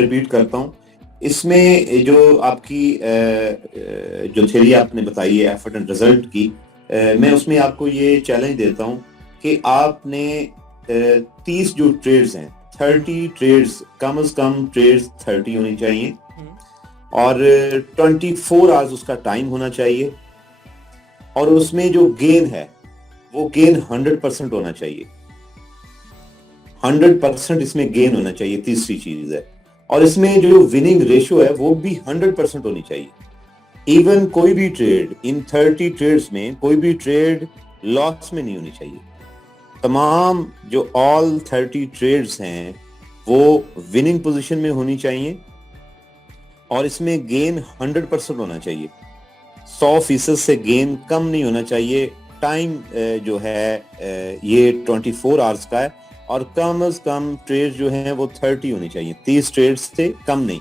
Repeat करता हूँ। इसमें जो आपकी जो थ्योरी आपने बताई है एफर्ट एंड रिजल्ट की, मैं उसमें आपको ये चैलेंज देता हूँ कि आपने 30 जो ट्रेड्स हैं, 30 ट्रेड्स, कम से कम ट्रेड्स 30 होनी चाहिए और 24 आवर्स उसका टाइम होना चाहिए और उसमें जो गेन है वो गेन 100% होना चाहिए। 100% इसमें गेन होना चाहिए, तीसरी चीज है। और इसमें जो विनिंग रेशियो है वो भी 100% होनी चाहिए। इवन कोई भी ट्रेड इन 30 ट्रेड्स में कोई भी ट्रेड लॉस में नहीं होनी चाहिए। तमाम जो ऑल 30 ट्रेड्स हैं वो विनिंग पोजीशन में होनी चाहिए और इसमें गेन 100% होना चाहिए। 100% से गेन कम नहीं होना चाहिए। टाइम जो है ये 24 आवर्स का है और कम से कम ट्रेड जो है वो 30 होनी चाहिए, 30 ट्रेड्स से कम नहीं।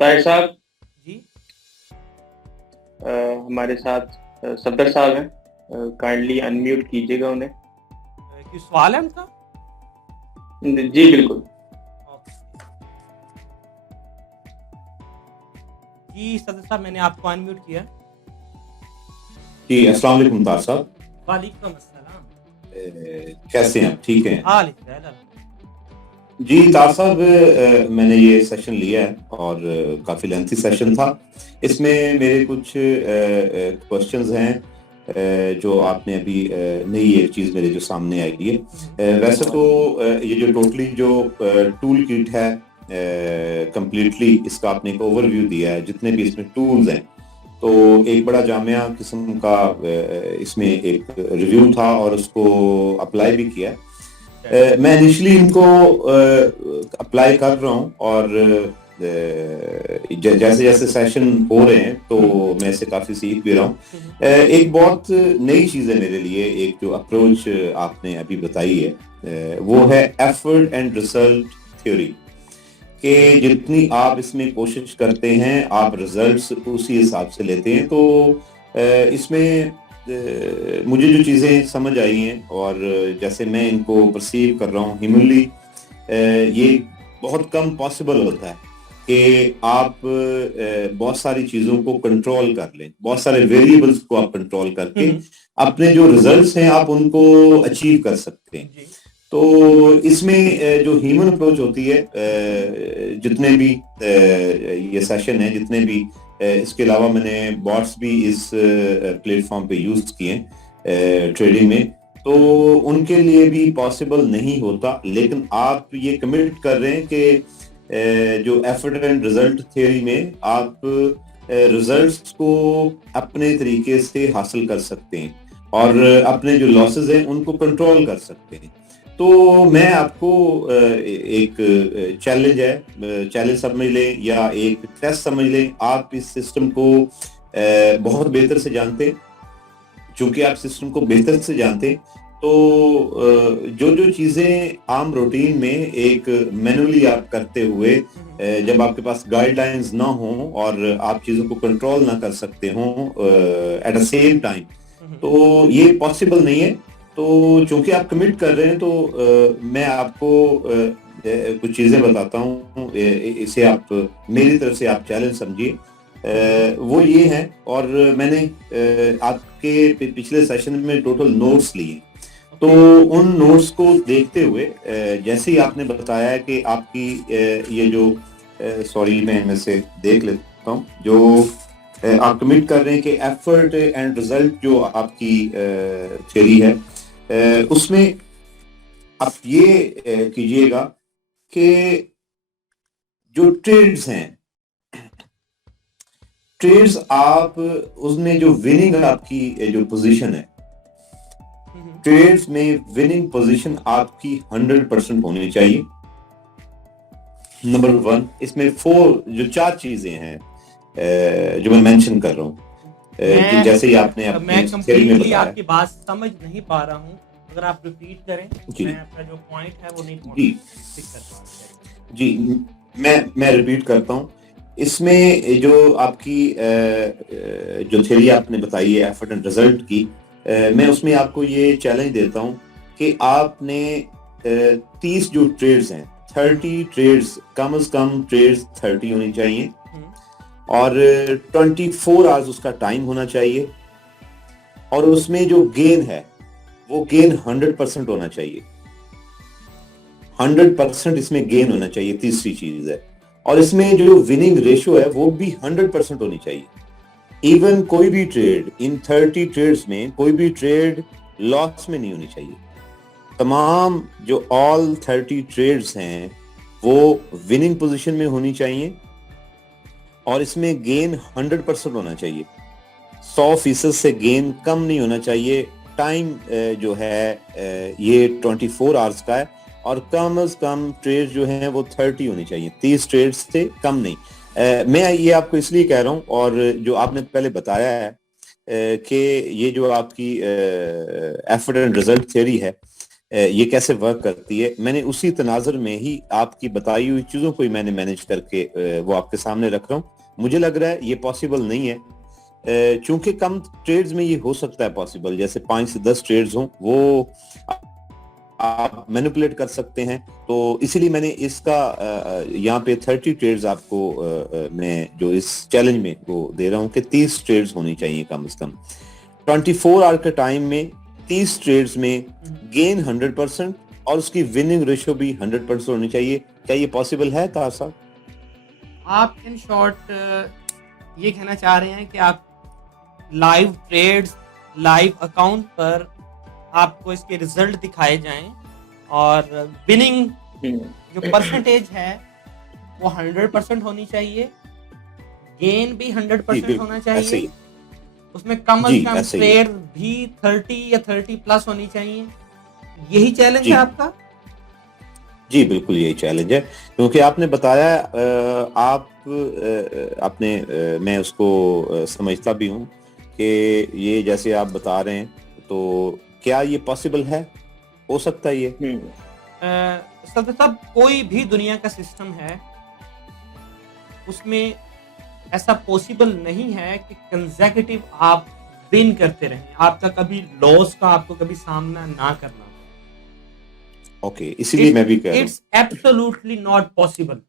ताहिर साहब जी हमारे साथ सफदर साहब हैं, काइंडली अनम्यूट कीजिएगा उन्हें। कोई सवाल है उनका? जी बिल्कुल। जी सदर साहब, मैंने आपको अनम्यूट किया। जी अस्सलाम वालेकुम तार साहब। वालेकुम अस्सलाम। कैसे हैं आप? ठीक हैं? हाल है। जी तार साहब, मैंने ये सेशन लिया है और काफ़ी लेंथी सेशन था। इसमें मेरे कुछ क्वेश्चंस हैं जो आपने अभी नई एक चीज़ मेरे जो सामने आई है। वैसे तो ये जो टोटली जो टूल किट है कंप्लीटली इसका आपने एक ओवरव्यू दिया है, जितने भी इसमें टूल्स हैं, तो एक बड़ा जामिया किस्म का इसमें एक रिव्यू था और उसको अप्लाई भी किया है। मैं इनिशियली इनको अप्लाई कर रहा हूँ और जैसे जैसे सेशन हो रहे हैं तो मैं इसे काफ़ी सीख भी रहा हूँ। एक बहुत नई चीज़ है मेरे लिए, एक जो अप्रोच आपने अभी बताई है वो है एफर्ट एंड रिजल्ट थ्योरी, कि जितनी आप इसमें कोशिश करते हैं आप रिजल्ट्स उसी हिसाब से लेते हैं। तो इसमें मुझे जो चीज़ें समझ आई हैं और जैसे मैं इनको परसीव कर रहा हूँ, ह्यूमनली ये बहुत कम पॉसिबल होता है कि आप बहुत सारी चीज़ों को कंट्रोल कर लें, बहुत सारे वेरिएबल्स को आप कंट्रोल करके अपने जो रिजल्ट्स हैं आप उनको अचीव कर सकते हैं। तो इसमें जो ह्यूमन अप्रोच होती है, जितने भी ये सेशन है, जितने भी इसके अलावा मैंने बॉट्स भी इस प्लेटफॉर्म पे यूज किए ट्रेडिंग में, तो उनके लिए भी पॉसिबल नहीं होता। लेकिन आप ये कमिट कर रहे हैं कि जो एफर्ट एंड रिजल्ट थ्योरी में आप रिजल्ट्स को अपने तरीके से हासिल कर सकते हैं और अपने जो लॉसेस हैं उनको कंट्रोल कर सकते हैं। तो मैं आपको एक चैलेंज समझ लें या एक टेस्ट समझ लें, आप इस सिस्टम को बहुत बेहतर से जानते हैं। चूंकि आप सिस्टम को बेहतर से जानते हैं तो जो चीज़ें आम रूटीन में एक मैनुअली आप करते हुए, जब आपके पास गाइडलाइंस ना हो और आप चीज़ों को कंट्रोल ना कर सकते हो एट द सेम टाइम, तो ये पॉसिबल नहीं है। तो चूंकि आप कमिट कर रहे हैं तो मैं आपको कुछ चीज़ें बताता हूँ, इसे आप मेरी तरफ से आप चैलेंज समझिए। वो ये है, और मैंने आपके पिछले सेशन में टोटल नोट्स लिए, तो उन नोट्स को देखते हुए जैसे ही आपने बताया कि आपकी ये जो सॉरी मैं इनमें से देख लेता हूँ जो आप कमिट कर रहे हैं कि एफर्ट एंड रिजल्ट जो आपकी थ्योरी है उसमें आप ये कीजिएगा कि जो ट्रेड्स हैं ट्रेड्स आप उसमें जो विनिंग आपकी जो पोजीशन है ट्रेड्स में विनिंग पोजीशन आपकी 100% होनी चाहिए। नंबर 1 इसमें 4 जो 4 चीजें हैं जो मैं मेंशन कर रहा हूँ कि जैसे ही आपने मैं अपनी थ्योरी में कंप्लीटली बताया। आपकी बात समझ नहीं पा रहा हूँ, अगर आप रिपीट करें जी। मैं अपना जो पॉइंट है वो नहीं जी। पिक कर पाऊंगा। जी मैं रिपीट करता हूँ। इसमें जो आपकी जो थ्योरी आपने बताई है एफर्ट एंड रिजल्ट की, मैं उसमें आपको ये चैलेंज देता हूँ कि आपने 30 जो ट्रेड्स हैं 30 ट्रेड्स कम से कम ट्रेड्स 30 होनी चाहिए और 24 आवर्स उसका टाइम होना चाहिए और उसमें जो गेन है वो गेन 100% होना चाहिए। 100% इसमें गेन होना चाहिए, तीसरी चीज है। और इसमें जो विनिंग रेशियो है वो भी 100% होनी चाहिए। इवन कोई भी ट्रेड इन 30 ट्रेड्स में कोई भी ट्रेड लॉस में नहीं होनी चाहिए। तमाम जो ऑल 30 ट्रेड्स हैं वो विनिंग पोजीशन में होनी चाहिए और इसमें गेन 100% होना चाहिए। 100% से गेन कम नहीं होना चाहिए। टाइम जो है ये 24 आवर्स का है और कम से कम ट्रेड जो हैं वो 30 होनी चाहिए, 30 ट्रेड्स से कम नहीं। मैं ये आपको इसलिए कह रहा हूँ और जो आपने पहले बताया है कि ये जो आपकी एफर्ट एंड रिजल्ट थ्योरी है ये कैसे वर्क करती है, मैंने उसी तनाजर में ही आपकी बताई हुई चीजों को ही मैंने मैनेज करके वो आपके सामने रख रहा हूँ। मुझे लग रहा है ये पॉसिबल नहीं है चूंकि कम ट्रेड्स में ये हो सकता है पॉसिबल, जैसे 5 से 10 ट्रेड्स हों वो आप मैनिपुलेट कर सकते हैं। तो इसीलिए मैंने इसका यहाँ पे 30 ट्रेड्स आपको मैं जो इस चैलेंज में वो दे रहा हूँ कि 30 ट्रेड्स होनी चाहिए कम से कम। 24 आवर के टाइम में 30 ट्रेड्स में गेन 100% और उसकी विनिंग रेशियो भी 100% होनी चाहिए। क्या ये पॉसिबल है तार साहब? आप इन शॉर्ट ये कहना चाह रहे हैं कि आप लाइव ट्रेड्स लाइव अकाउंट पर आपको इसके रिजल्ट दिखाए जाएं और विनिंग जो परसेंटेज है वो 100% होनी चाहिए, गेन भी 100% होना चाहिए, उसमें कम से कम ट्रेड भी 30 या 30 प्लस होनी चाहिए। यही चैलेंज है आपका? जी बिल्कुल यही चैलेंज है, क्योंकि आपने बताया आपने मैं उसको समझता भी हूँ कि ये जैसे आप बता रहे हैं, तो क्या ये पॉसिबल है, हो सकता है ये? सब कोई भी दुनिया का सिस्टम है उसमें ऐसा पॉसिबल नहीं है कि कंसेक्यूटिव आप विन करते रहें, आपका कभी लॉस का आपको कभी सामना ना करना। ओके, इसीलिए मैं भी कह रहा हूं it's absolutely not possible.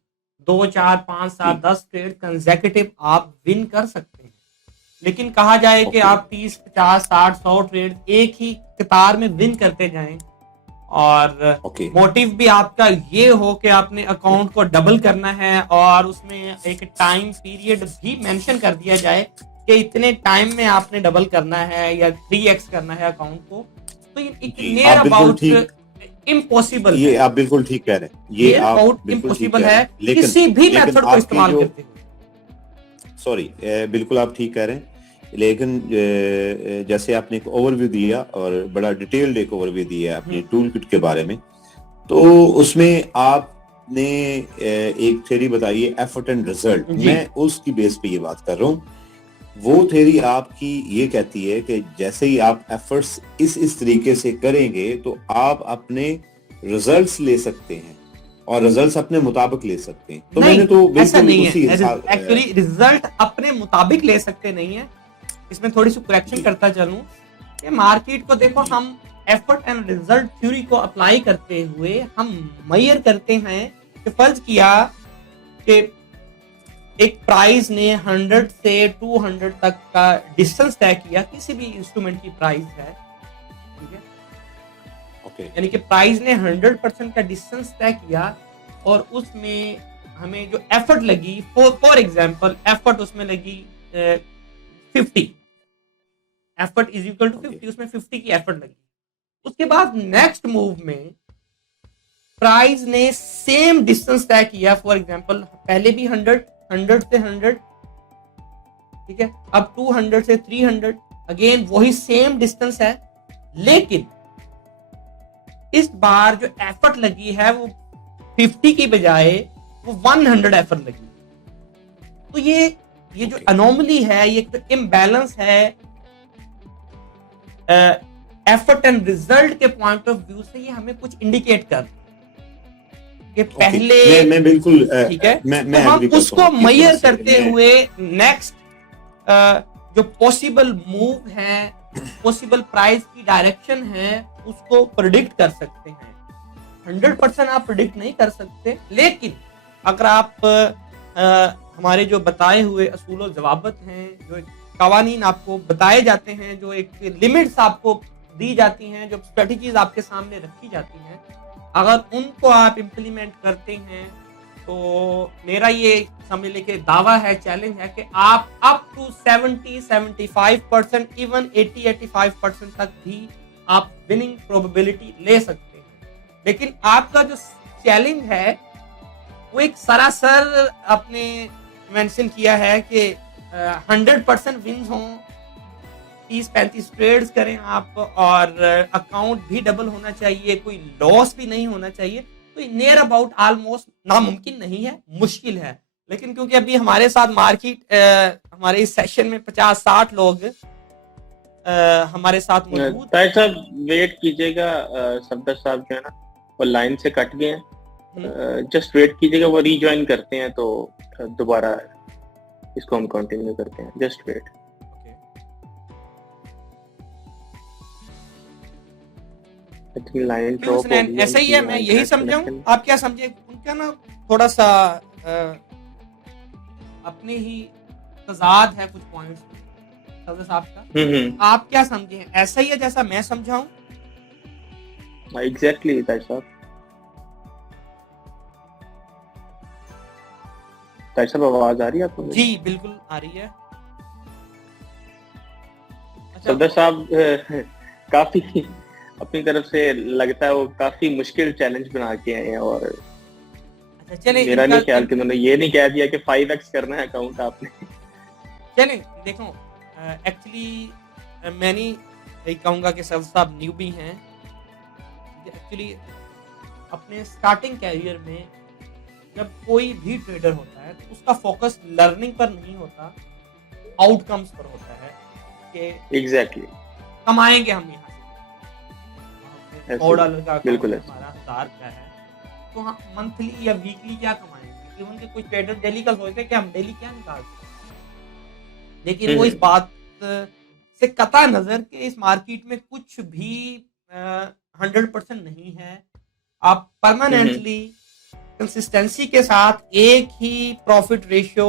2 4 5 7 10 trade consecutive आप विन कर सकते हैं, लेकिन कहा जाए कि आप 30 50 60 100 ट्रेड एक ही कतार में विन करते जाएं और मोटिव भी आपका ये हो कि आपने अकाउंट को डबल करना है और उसमें एक टाइम पीरियड भी मेंशन कर दिया जाए कि इतने टाइम में आपने डबल करना है या 3x करना है अकाउंट को, तो इट नियर अबाउट इम्पॉसिबल। ये आप बिल्कुल ठीक कह रहे हैं, ये आप इम्पॉसिबल है किसी भी मेथड को इस्तेमाल करते हुए। सॉरी, बिल्कुल आप ठीक कह रहे हैं, लेकिन जैसे आपने एक ओवरव्यू दिया और बड़ा डिटेल्ड एक ओवरव्यू दिया अपने टूल किट के बारे में, तो उसमें आपने एक थ्योरी बताई है एफर्ट एंड रिजल्ट। मैं उसकी बेस पे ये बात कर रहा हूँ। वो थ्योरी आपकी ये कहती है कि जैसे ही आप एफर्ट्स इस तरीके से करेंगे तो आप अपने रिजल्ट्स ले सकते हैं और रिजल्ट्स अपने मुताबिक ले सकते हैं। तो मैंने तो बिल्कुल उसी हिसाब एक्चुअली रिजल्ट अपने मुताबिक ले सकते नहीं है। इसमें थोड़ी सी करेक्शन करता चलूं कि मार्केट को देखो, हम एफर्ट एंड रिजल्ट थ्योरी को अप्लाई करते हुए हम मेजर करते हैं कि फर्ज किया कि एक प्राइस ने 100 से 200 तक का डिस्टेंस तय किया, किसी भी इंस्ट्रूमेंट की प्राइस है, ठीक है, ओके यानी कि प्राइस ने 100% का डिस्टेंस तय किया और उसमें हमें जो एफर्ट लगी, फॉर एग्जांपल एफर्ट उसमें लगी 50, एफर्ट इज इक्वल टू 50, उसमें 50 की एफर्ट लगी। उसके बाद नेक्स्ट मूव में प्राइस ने सेम डिस्टेंस तय किया, फॉर एग्जांपल पहले भी 100 से 100, ठीक है, अब 200 से 300, अगेन वही सेम डिस्टेंस है, लेकिन इस बार जो एफर्ट लगी है वो 50 की बजाय वो 100 एफर्ट लगी। तो ये जो अनोमली है, ये तो इम्बैलेंस है एफर्ट एंड रिजल्ट के पॉइंट ऑफ व्यू से, ये हमें कुछ इंडिकेट कर कि पहले मैं बिल्कुल ठीक है, मैं तो हम agree करता उसको हूँ आपकी मेजर बात से। करते मैं- हुए नेक्स्ट जो पॉसिबल मूव है, पॉसिबल प्राइस की डायरेक्शन है, उसको प्रिडिक्ट कर सकते हैं। 100% आप प्रिडिक्ट नहीं कर सकते, लेकिन अगर आप हमारे जो बताए हुए असूल और ज़वाबत हैं, जो कवानीन आपको बताए जाते हैं, जो एक लिमिट्स आपको दी जाती हैं, जो स्ट्रेटजीज आपके सामने रखी जाती हैं, अगर उनको आप इम्प्लीमेंट करते हैं तो मेरा ये समझ लेके दावा है, चैलेंज है कि आप अप टू 70-75%, इवन 80-85% तक भी आप विनिंग प्रोबेबिलिटी ले सकते हैं। लेकिन आपका जो चैलेंज है वो एक सरासर आपने मेंशन किया है कि 100% विन्स हों, 30-35 ट्रेड्स करें आप, और अकाउंट भी डबल होना चाहिए, कोई लॉस भी नहीं होना चाहिए। तो नियर अबाउट ऑलमोस्ट नामुमकिन नहीं है, मुश्किल है। लेकिन क्योंकि अभी हमारे साथ मार्केट हमारे इस सेशन में 50-60 लोग हमारे साथ मौजूद ताहिर साहब वेट कीजिएगा, सफदर साहब जो है ना वो लाइन से कट गए हैं, जस्ट वेट कीजिएगा, वो रीज्वाइन करते हैं तो दोबारा इसको हम कंटिन्यू करते हैं, जस्ट वेट। लाइन ड्रॉप ऐसा ही है, मैं यही समझाऊं, आप क्या समझे? उनका ना थोड़ा सा अपने ही तजाद है कुछ पॉइंट्स में सदर साहब का। आप क्या समझे? ऐसा ही है जैसा मैं समझाऊं? एग्जैक्टली ताहिर साहब। ताहिर साहब आवाज आ रही है आपको? जी बिल्कुल आ रही है। सफदर साहब काफी अपनी तरफ से लगता है वो काफी मुश्किल चैलेंज बना के आए हैं, और चले मेरा नहीं ख्याल कि उन्होंने ये नहीं कह दिया कि 5x करना है अकाउंट आपने। चले देखो, एक्चुअली मैं नहीं कहूँगा कि सर साहब न्यू भी हैं। एक्चुअली अपने स्टार्टिंग कैरियर में जब कोई भी ट्रेडर होता है तो उसका फोकस लर्निंग पर नहीं होता, आउटकम्स पर होता है कि एग्जैक्टली कमाएंगे हम यहाँ से $100 का बिल्कुल हमारा 1000 का है, तो हम मंथली या वीकली क्या कमाएंगे? इवन के कुछ ट्रेडर डेली का सोचते हैं कि हम डेली क्या निकाल सकते हैं, लेकिन वो इस बात से कता नजर कि इस मार्केट में कुछ भी 100% नहीं है। आप परमानेंटली कंसिस्टेंसी के साथ एक ही प्रॉफिट रेशियो,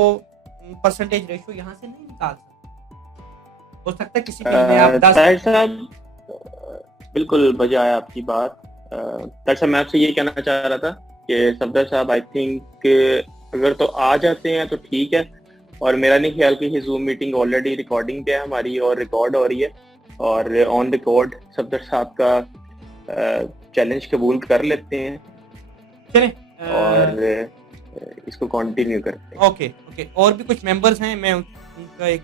परसेंटेज रेशियो यहाँ से नहीं निकाल सकते। हो सकता है किसी दिन में आप 10। बिल्कुल बजाय आपकी बात। दरअसल मैं आपसे ये कहना चाह रहा था कि सफदर साहब आई थिंक अगर तो आ जाते हैं तो ठीक है, और मेरा नहीं ख्याल कि जूम मीटिंग ऑलरेडी रिकॉर्डिंग पे है हमारी और रिकॉर्ड हो रही है, और ऑन रिकॉर्ड सफदर साहब का चैलेंज कबूल कर लेते हैं चलें और इसको कंटिन्यू करते हैं। ओके ओके, और भी कुछ मेंबर्स हैं, मैं उनका एक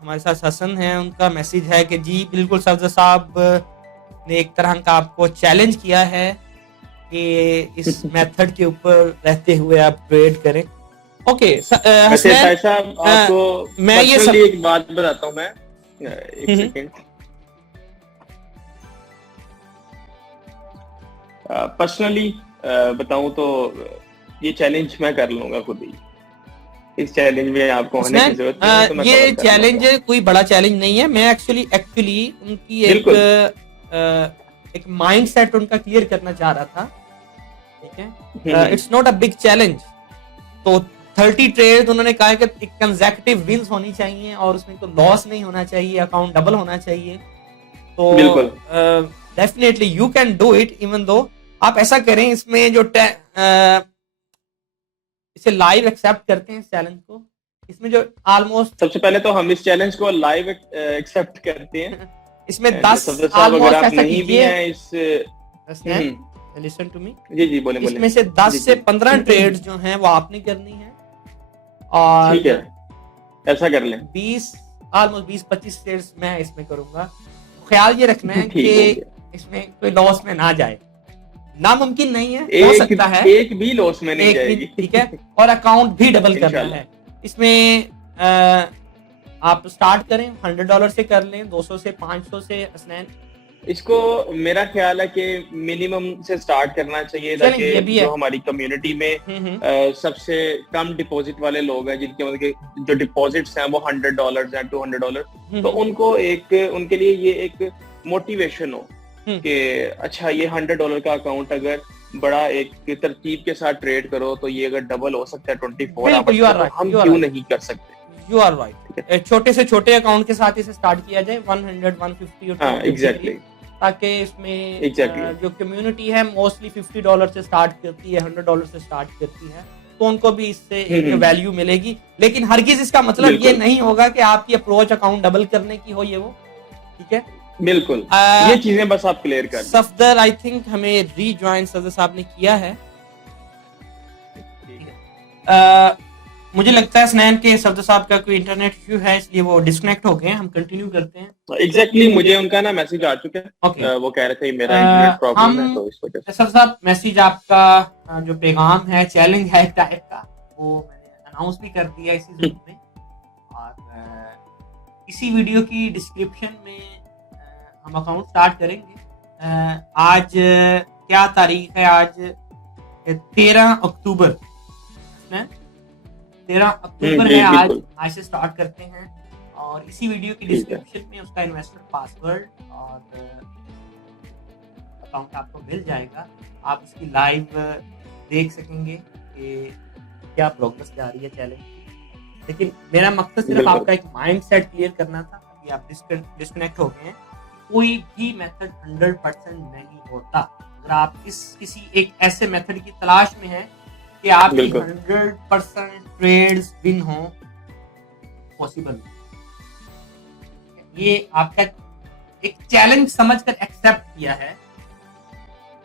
हमारे साथ हसन है, उनका मैसेज है कि जी बिल्कुल सफदर साहब ने एक तरह का आपको चैलेंज किया है कि इस मेथड के ऊपर रहते हुए आप ट्रेड करें। ओके हसन साहब, आपको मैं ये एक बात बताता हूँ मैं, एक सेकंड। पर्सनली बताऊं तो ये चैलेंज मैं कर लूंगा खुद ही। इस चैलेंज में आपको होने की जरूरत नहीं है, तो मैं ये चैलेंज कोई बड़ा चैलेंज नहीं है। मैं एक्चुअली उनकी एक माइंडसेट उनका क्लियर करना चाह रहा था, ठीक है। It's not a big challenge. तो 30 ट्रेड उन्होंने कहा कि कंसेक्यूटिव विन्स होनी चाहिए और उसमें तो लॉस नहीं होना चाहिए, अकाउंट डबल होना चाहिए। तो बिल्कुल। Definitely you can do it, even though आप ऐसा करें इसमें जो इसे लाइव एक्सेप्ट करते हैं चैलेंज को, इसमें जो ऑलमोस्ट सबसे पहले तो हम इस चैलेंज को लाइव एक्सेप्ट करते हैं। इसमें And 10 सफदर साहब, अगर ऑलमोस्ट आप ऐसा नहीं भी कीजिए, हैं इस लिसन टू मी, जी जी बोले बोले। इसमें से 10 जी, से जी। 15 ट्रेड्स जो हैं वो आपने करनी है, और ठीक है, ऐसा कर लें। 20 ऑलमोस्ट 20-25 ट्रेड्स मैं इसमें करूंगा। ख्याल ये रखना है ठीक हो कि गया। इसमें कोई लॉस में ना जाए, नामुमकिन नहीं है, हो एक सकता है एक भी लॉस में नहीं एक भी, जाएगी। ठीक है, और अकाउंट भी डबल करना इंशाल्लाह। है। इसमें आप स्टार्ट करें $100 से कर लें, 200 से, 500 से, हसनैन इसको मेरा ख्याल है कि मिनिमम से स्टार्ट करना चाहिए, चलें, ताकि ये भी है। जो हमारी कम्युनिटी में सबसे कम डिपॉजिट वाले लोग हैं, जिनके मतलब कि जो डिपॉजिट्स हैं वो $100 हैं, $200, तो उनको उनके लिए ये एक मोटिवेशन हो कि अच्छा ये $100 का अकाउंट अगर बड़ा एक तरतीब के साथ ट्रेड करो तो ये अगर डबल हो सकता है 24 आवर्स में, तो हम क्यों नहीं कर सकते। You are right. छोटे से छोटे अकाउंट के साथ इसे स्टार्ट किया जाए, 100, 150 और हाँ, एग्जैक्टली, ताकि इसमें Exactly. जो कम्युनिटी है मोस्टली $50 से स्टार्ट करती है, $100 से स्टार्ट करती है, तो उनको भी इससे एक वैल्यू मिलेगी। लेकिन हरगिज इसका मतलब ये बिल्कुल। नहीं होगा कि आपकी अप्रोच अकाउंट डबल करने की हो, ये वो, ठीक है। बिल्कुल, ये चीजें बस आप क्लियर कर दें। सफदर आई थिंक हमें रीजॉइन सफदर साहब ने किया है। मुझे लगता है स्नैन के सफदर साहब का कोई इंटरनेट इश्यू है, इसलिए वो डिस्कनेक्ट हो गए हैं। हम कंटिन्यू करते हैं। एग्जैक्टली, मुझे उनका ना मैसेज आ चुका है। Okay. वो कह रहे थे मेरा इंटरनेट प्रॉब्लम है, तो इस वजह से। सफदर साहब, मैसेज आपका जो पैगाम है, चैलेंज है एक टाइप का, वो मैंने अनाउंस भी कर दिया इसी जूम में, और इसी वीडियो की डिस्क्रिप्शन में हम अकाउंट स्टार्ट करेंगे। आज क्या तारीख है? आज 13 अक्टूबर, 13 अक्टूबर है आज। बिल्कुल। आज से स्टार्ट करते हैं, और इसी वीडियो की डिस्क्रिप्शन में उसका इन्वेस्टर पासवर्ड और अकाउंट आपको मिल जाएगा। आप इसकी लाइव देख सकेंगे कि क्या प्रोग्रेस जा रही है चैलेंज। लेकिन मेरा मकसद सिर्फ बिल्कुल। आपका एक माइंड सेट क्लियर करना था कि आप डिस्कनेक्ट हो गए हैं। कोई भी मेथड 100% नहीं होता। अगर आप किसी एक ऐसे मेथड की तलाश में हैं कि आपकी बिल्कुल। 100% ट्रेड्स विन हो, पॉसिबल, ये आपका एक चैलेंज समझकर एक्सेप्ट किया है।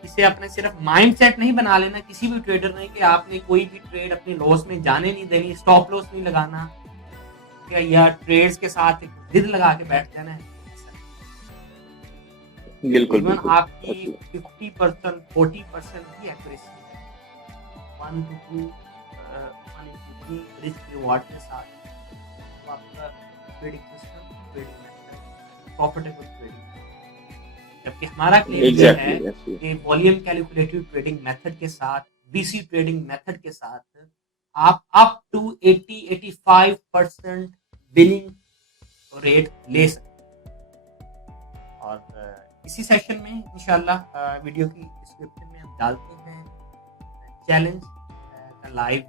इसे अपने सिर्फ माइंडसेट नहीं बना लेना किसी भी ट्रेडर ने कि आपने कोई भी ट्रेड अपनी लॉस में जाने नहीं देनी, स्टॉप लॉस नहीं लगाना, या ट्रेड्स के साथ एक जिद लगा के बैठ जाना है। बिल्कुल, इवन बिल्कुल। आपकी 50%, 40% की एक्यूरेसी 1 to 2 रिस्क रिवॉर्ड के साथ, तो आपका trading system, trading method, profitable trading. जबकि हमारा क्लेम ये है Exactly, yes, yes. कि वॉल्यूम कैलकुलेटिव ट्रेडिंग मेथड के साथ, बीसी ट्रेडिंग मेथड के साथ आप अप टू 80-85% विनिंग रेट ले सकते हैं। और इसी सेशन में इंशाल्लाह वीडियो की डिस्क्रिप्शन में हम डालते हैं चैलेंज का लाइव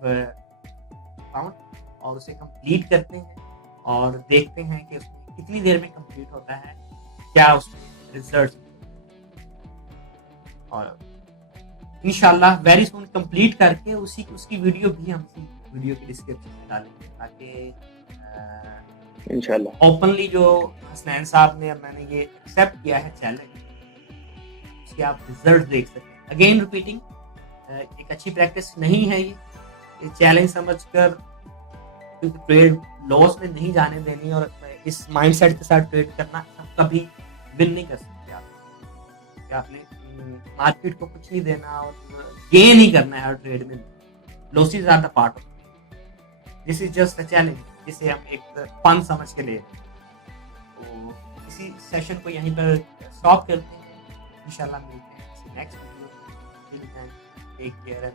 अकाउंट, और उसे कंप्लीट करते हैं और देखते हैं कि उसमें कितनी देर में कंप्लीट होता है, क्या उसमें रिजल्ट, और इंशाल्लाह वेरी सून कंप्लीट करके उसकी वीडियो भी हम वीडियो की डिस्क्रिप्शन में डालेंगे, ताकि इंशाल्लाह ओपनली जो हसनैन साहब ने, मैंने ये एक्सेप्ट किया है चैलेंज, उसके आप रिजल्ट देख सकें। अगेन रिपीटिंग, एक अच्छी प्रैक्टिस नहीं है ये चैलेंज समझकर, क्योंकि ट्रेड लॉस में नहीं जाने देनी, और इस माइंडसेट के साथ ट्रेड करना, कभी विन नहीं कर सकते आप। आपने मार्केट को कुछ नहीं देना और गेन ही करना है हर ट्रेड में। Losses are the part of, this is just a challenge, जिसे हम एक फन समझ के ले। तो इसी सेशन को यहीं पर स्टॉप करते हैं, इंशाल्लाह मिलते हैं नेक्स्ट वीडियो। Take care.